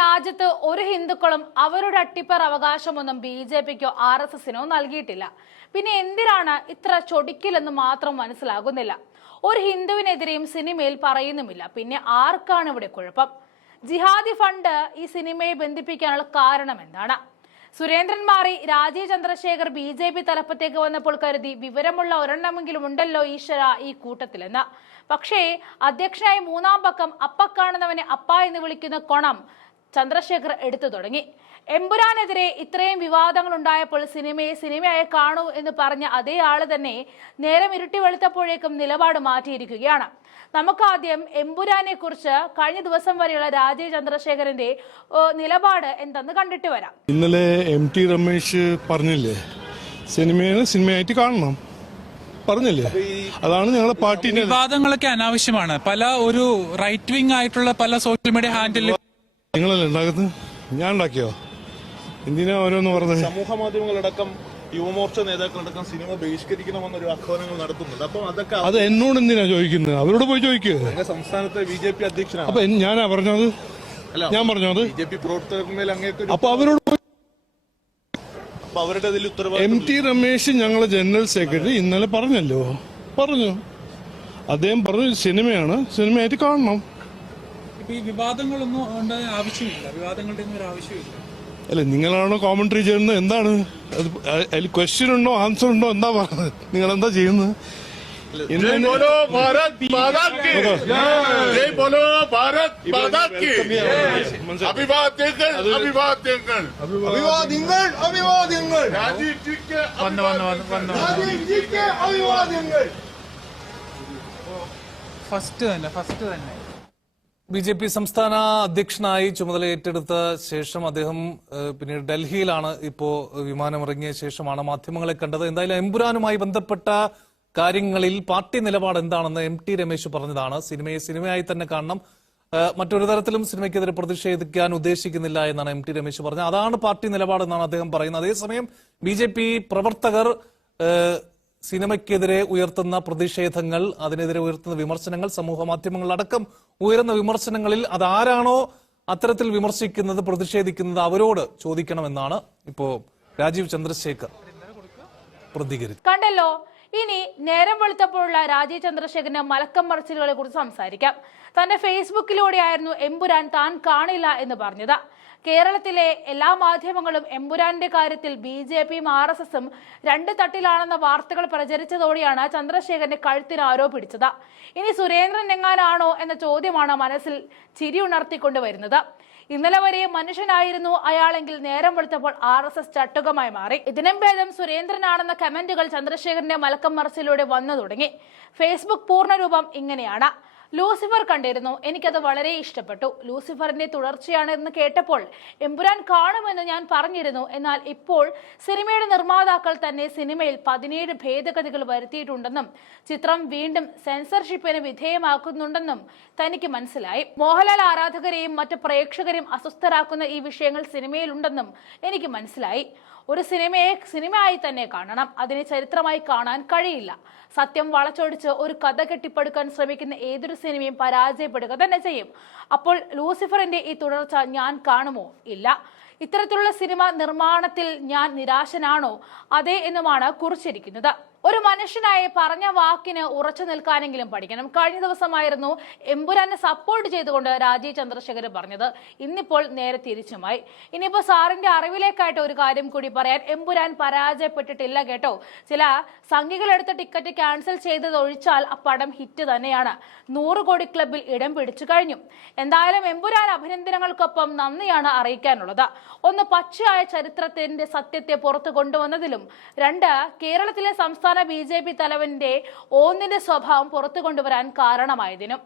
രാജ്യത്ത് ഒരു ഹിന്ദുക്കളും അവരുടെ അട്ടിപ്പർ അവകാശമൊന്നും BJPക്കോ RSSനോ നൽകിയിട്ടില്ല. പിന്നെ എന്തിനാണ് ഇത്ര ചൊടിക്കലെന്ന് മാത്രം മനസ്സിലാകുന്നില്ല. ഒരു ഹിന്ദുവിനെതിരെയും സിനിമയിൽ പറയുന്നുമില്ല. പിന്നെ ആർക്കാണ് ഇവിടെ കുഴപ്പം? ജിഹാദി ഫണ്ട് ഈ സിനിമയെ ബന്ധിപ്പിക്കാനുള്ള കാരണം എന്താണ്? സുരേന്ദ്രൻ മാറി രാജീവ് ചന്ദ്രശേഖർ BJP തലപ്പത്തേക്ക് വന്നപ്പോൾ കരുതി വിവരമുള്ള ഒരെണ്ണമെങ്കിലും ഉണ്ടല്ലോ ഈശ്വര ഈ കൂട്ടത്തിലെന്ന്. പക്ഷേ അധ്യക്ഷനായ മൂന്നാം പക്കം അപ്പക്കാണുന്നവനെ അപ്പ എന്ന് വിളിക്കുന്ന കൊണം ചന്ദ്രശേഖർ എടുത്തു തുടങ്ങി. എമ്പുരാനെതിരെ ഇത്രയും വിവാദങ്ങൾ ഉണ്ടായപ്പോൾ സിനിമയെ സിനിമയായി കാണൂ എന്ന് പറഞ്ഞ അതേ ആള് തന്നെ നേരം ഇരുട്ടി വെളുത്തപ്പോഴേക്കും നിലപാട് മാറ്റിയിരിക്കുകയാണ്. നമുക്കാദ്യം എമ്പുരാനെ കുറിച്ച് കഴിഞ്ഞ ദിവസം വരെയുള്ള രാജീവ് ചന്ദ്രശേഖരന്റെ നിലപാട് എന്തെന്ന് കണ്ടിട്ട് വരാം. ഇന്നലെ MT രമേശ് പറഞ്ഞില്ലേ സിനിമയായിട്ട് കാണണം പറഞ്ഞില്ലേ? അതാണ് ഞങ്ങളുടെ പാർട്ടിന്റെ വിവാദങ്ങളൊക്കെ അനാവശ്യമാണ്. പല ഒരു റൈറ്റ് വിങ് ആയിട്ടുള്ള പല സോഷ്യൽ മീഡിയ ഹാൻഡിൽ നിങ്ങളല്ലേ ഉണ്ടാക്കുന്നത്? ഞാൻ ഉണ്ടാക്കിയോ? എന്തിനാ ഓരോന്ന് പറഞ്ഞത്? സമൂഹ മാധ്യമങ്ങളടക്കം യുവമോർച്ച നേതാക്കളടക്കം സിനിമ ബഹിഷ്കരിക്കണമെന്നൊരു ആഹ്വാനങ്ങൾ നടത്തുന്നുണ്ട്. അപ്പൊ അതൊക്കെ അത് എന്നോട് എന്തിനാ ചോദിക്കുന്നത്? അവരോട് പോയി ചോദിക്കുക. സംസ്ഥാനത്തെ BJP അധ്യക്ഷനാണ്. അപ്പൊ ഞാനാ പറഞ്ഞത്? ഞാൻ പറഞ്ഞത് BJP പ്രവർത്തകർമേൽ അങ്ങേക്ക് അപ്പൊ അവരോട് അവരുടെ ഉത്തരവാദിത്വം. MT രമേശ് ഞങ്ങളെ ജനറൽ സെക്രട്ടറി ഇന്നലെ പറഞ്ഞു. അദ്ദേഹം പറഞ്ഞു സിനിമയാണ്, സിനിമയായിട്ട് കാണണം. ഈ വിവാദങ്ങളൊന്നും ആവശ്യമില്ല. വിവാദങ്ങളുടെ ഒരു ആവശ്യമില്ല. അല്ല, നിങ്ങളാണോ കോമന്ററി ചെയ്യുന്നത്? എന്താണ് അതിൽ ക്വസ്റ്റ്യൻ ഉണ്ടോ ആൻസർ ഉണ്ടോ? എന്താ പറഞ്ഞത്? നിങ്ങൾ എന്താ ചെയ്യുന്നത്? ഫസ്റ്റ് തന്നെ BJP സംസ്ഥാന അധ്യക്ഷനായി ചുമതല ഏറ്റെടുത്ത ശേഷം അദ്ദേഹം പിന്നീട് ഡൽഹിയിലാണ് ഇപ്പോ വിമാനമിറങ്ങിയ ശേഷമാണ് മാധ്യമങ്ങളെ കണ്ടത്. എന്തായാലും എമ്പുരാനുമായി ബന്ധപ്പെട്ട കാര്യങ്ങളിൽ പാർട്ടി നിലപാട് എന്താണെന്ന് MT രമേശ് പറഞ്ഞതാണ്. സിനിമയെ സിനിമയായി തന്നെ കാണണം, മറ്റൊരു തരത്തിലും സിനിമയ്ക്കെതിരെ പ്രതിഷേധിക്കാൻ ഉദ്ദേശിക്കുന്നില്ല എന്നാണ് MT രമേശ് പറഞ്ഞത്. അതാണ് പാർട്ടി നിലപാടെന്നാണ് അദ്ദേഹം പറയുന്നത്. അതേസമയം BJP പ്രവർത്തകർ സിനിമയ്ക്കെതിരെ ഉയർത്തുന്ന പ്രതിഷേധങ്ങൾ, അതിനെതിരെ ഉയർത്തുന്ന വിമർശനങ്ങൾ, സമൂഹ മാധ്യമങ്ങളിലടക്കം ഉയരുന്ന വിമർശനങ്ങളിൽ അതാരാണോ അത്തരത്തിൽ വിമർശിക്കുന്നത്, പ്രതിഷേധിക്കുന്നത് അവരോട് ചോദിക്കണമെന്നാണ് ഇപ്പോ രാജീവ് ചന്ദ്രശേഖർ പ്രതികരിച്ചത്. കണ്ടല്ലോ. ഇനി നേരം വെളുത്തപ്പോഴുള്ള രാജീവ് ചന്ദ്രശേഖരന്റെ മലക്കം മറിച്ചിലുകളെ കുറിച്ച് സംസാരിക്കാം. തന്റെ ഫേസ്ബുക്കിലൂടെയായിരുന്നു എമ്പുരാൻ താൻ കാണില്ല എന്ന് പറഞ്ഞത്. കേരളത്തിലെ എല്ലാ മാധ്യമങ്ങളും എമ്പുരാന്റെ കാര്യത്തിൽ BJPയും RSSും രണ്ട് തട്ടിലാണെന്ന വാർത്തകൾ പ്രചരിച്ചതോടെയാണ് ചന്ദ്രശേഖരന്റെ കഴുത്തിന് ആരോ പിടിച്ചത്. ഇനി സുരേന്ദ്രൻ എങ്ങാനാണോ എന്ന ചോദ്യമാണ് മനസ്സിൽ ചിരി ഉണർത്തിക്കൊണ്ടുവരുന്നത്. ഇന്നലെ വരെ മനുഷ്യനായിരുന്നു അയാളെങ്കിൽ നേരം വെളുത്തപ്പോൾ RSS ചട്ടുകമായി മാറി. ഇതിനും ഭേദം സുരേന്ദ്രനാണെന്ന കമന്റുകൾ ചന്ദ്രശേഖരന്റെ മലക്കം മറിച്ചിലൂടെ വന്നു തുടങ്ങി. ഫേസ്ബുക്ക് പൂർണ്ണരൂപം ഇങ്ങനെയാണ്: ലൂസിഫർ കണ്ടിരുന്നു, എനിക്കത് വളരെ ഇഷ്ടപ്പെട്ടു. ലൂസിഫറിന്റെ തുടർച്ചയാണെന്ന് കേട്ടപ്പോൾ എമ്പുരാൻ കാണുമെന്ന് ഞാൻ പറഞ്ഞിരുന്നു. എന്നാൽ ഇപ്പോൾ സിനിമയുടെ നിർമ്മാതാക്കൾ തന്നെ സിനിമയിൽ 17 ഭേദഗതികൾ വരുത്തിയിട്ടുണ്ടെന്നും ചിത്രം വീണ്ടും സെൻസർഷിപ്പിന് വിധേയമാക്കുന്നുണ്ടെന്നും തനിക്ക് മനസ്സിലായി. മോഹൻലാൽ ആരാധകരെയും മറ്റ് പ്രേക്ഷകരെയും അസ്വസ്ഥരാക്കുന്ന ഈ വിഷയങ്ങൾ സിനിമയിലുണ്ടെന്നും എനിക്ക് മനസ്സിലായി. ഒരു സിനിമയെ സിനിമയായി തന്നെ കാണണം, അതിനെ ചരിത്രമായി കാണാൻ കഴിയില്ല. സത്യം വളച്ചൊടിച്ച് ഒരു കഥ കെട്ടിപ്പടുക്കാൻ ശ്രമിക്കുന്ന ഏതൊരു സിനിമയും പരാജയപ്പെടുക തന്നെ ചെയ്യും. അപ്പോൾ ലൂസിഫറിന്റെ ഈ തുടർച്ച ഞാൻ കാണുമോ? ഇല്ല. ഇത്തരത്തിലുള്ള സിനിമ നിർമ്മാണത്തിൽ ഞാൻ നിരാശനാണോ? അതെ എന്നുമാണ് കുറിച്ചിരിക്കുന്നത്. ഒരു മനുഷ്യനായി പറഞ്ഞ വാക്കിന് ഉറച്ചു നിൽക്കാനെങ്കിലും പഠിക്കണം. കഴിഞ്ഞ ദിവസമായിരുന്നു എമ്പുരാനെ സപ്പോർട്ട് ചെയ്തുകൊണ്ട് രാജീവ് ചന്ദ്രശേഖർ പറഞ്ഞത്. ഇന്നിപ്പോൾ നേരെ തിരിച്ചുമായി. ഇനിയിപ്പോ സാറിന്റെ അറിവിലേക്കായിട്ട് ഒരു കാര്യം കൂടി പറയാൻ, എമ്പുരാൻ പരാജയപ്പെട്ടിട്ടില്ല കേട്ടോ. ചില സംഘികളെടുത്ത ടിക്കറ്റ് ക്യാൻസൽ ചെയ്തത് ഒഴിച്ചാൽ ആ പടം ഹിറ്റ് തന്നെയാണ്. 100 കോടി ക്ലബിൽ ഇടം പിടിച്ചു കഴിഞ്ഞു. എന്തായാലും എമ്പുരാൻ അഭിനന്ദനങ്ങൾക്കൊപ്പം നന്ദിയാണ് അറിയിക്കാനുള്ളത്. ഒന്ന്, പച്ചയായ ചരിത്രത്തിന്റെ സത്യത്തെ പുറത്തു കൊണ്ടുവന്നതിലും. 2, കേരളത്തിലെ സംസ്ഥാന BJP തലവന്റെ ഓന്നിന്റെ സ്വഭാവം പുറത്തു കൊണ്ടുവരാൻ കാരണമായതിനും.